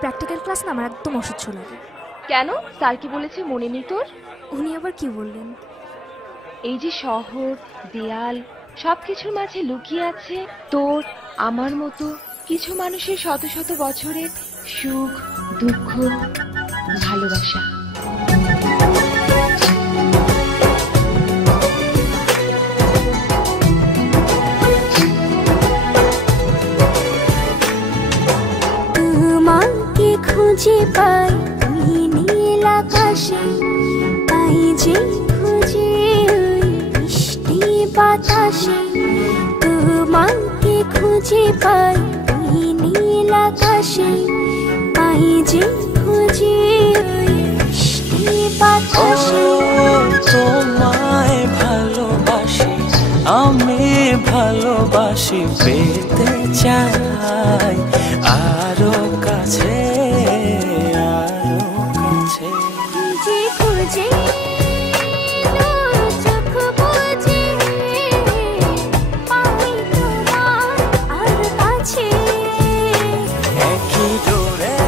Practical class না আমার একদম অসহ্য লাগে। কেন? স্যার কি বলেছে মনে নেই তোর? উনি আবার কি বললেন? এই যে শহর, দেয়াল, সবকিছুর মাঝে লুকিয়ে আছে তোর আমার মতো কিছু মানুষের শত শত বছরের সুখ, দুঃখ, ভালোবাসা। তোমাকে খুঁজে পাই ওই নীল আকাশে, পাই যে খুঁজে ওই বৃষ্টি বাতাসে। তোমাকে খুঁজে পাই ওই নীল আকাশে, পাই যে খুঁজে ওই বৃষ্টি বাতাসে। তোমায় ভালোবাসি, আমি ভালোবাসি, পেতে চাই আরো কাছে, আরো কাছে। খুঁজে খুঁজে চোখ বুজে পাই তোমার আর কাছে। একই ডোরে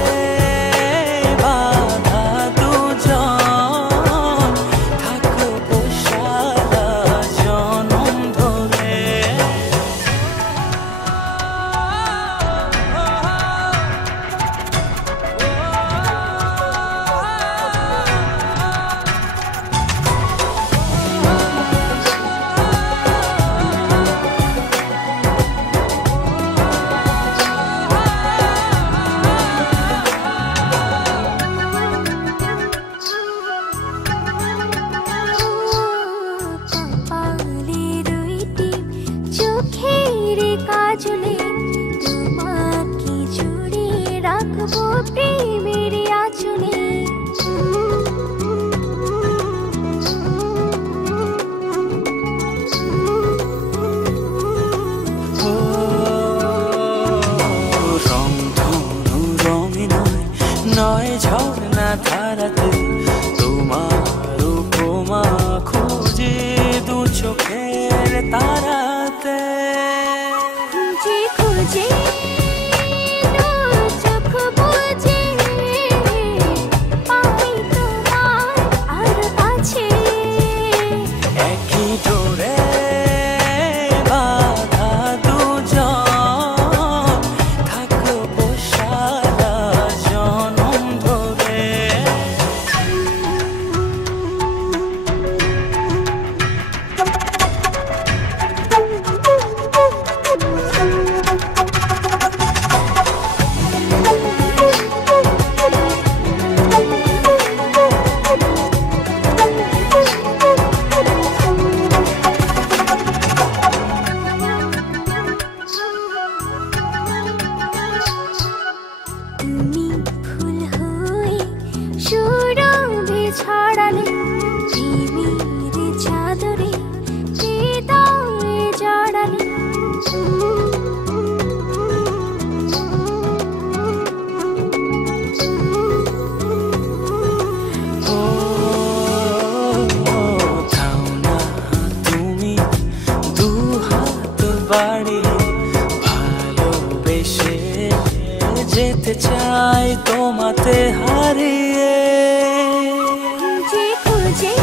বাঁধা দুজন, থাকবো সারা জনম ধরে। কপালে দুইটি চোখের কাজলে, তোমাকে জুড়ে রাখবো প্রেমের আঁচলে। রংধনু রঙে নয়, নয় ঝর্ণা ধারাতে, তোমার উপমা খুঁজে দু চোখের তারাতে। খুঁজে খুঁজে চোখ বুজে পাই তোমার আর কাছে। একই ডোরে বাঁধা দুজন, থাকবো সারা জনম ধরে। তুমি ফুল হয়ে সুরভি ছড়ালে, প্রেমের চাদরে হৃদয়ে জড়ালে। ও থাও না তুমি দু হাত বাড়িয়ে, ভালোবেসে যেতে চাই তোমাতে হারিয়ে। খুঁজে খুঁজে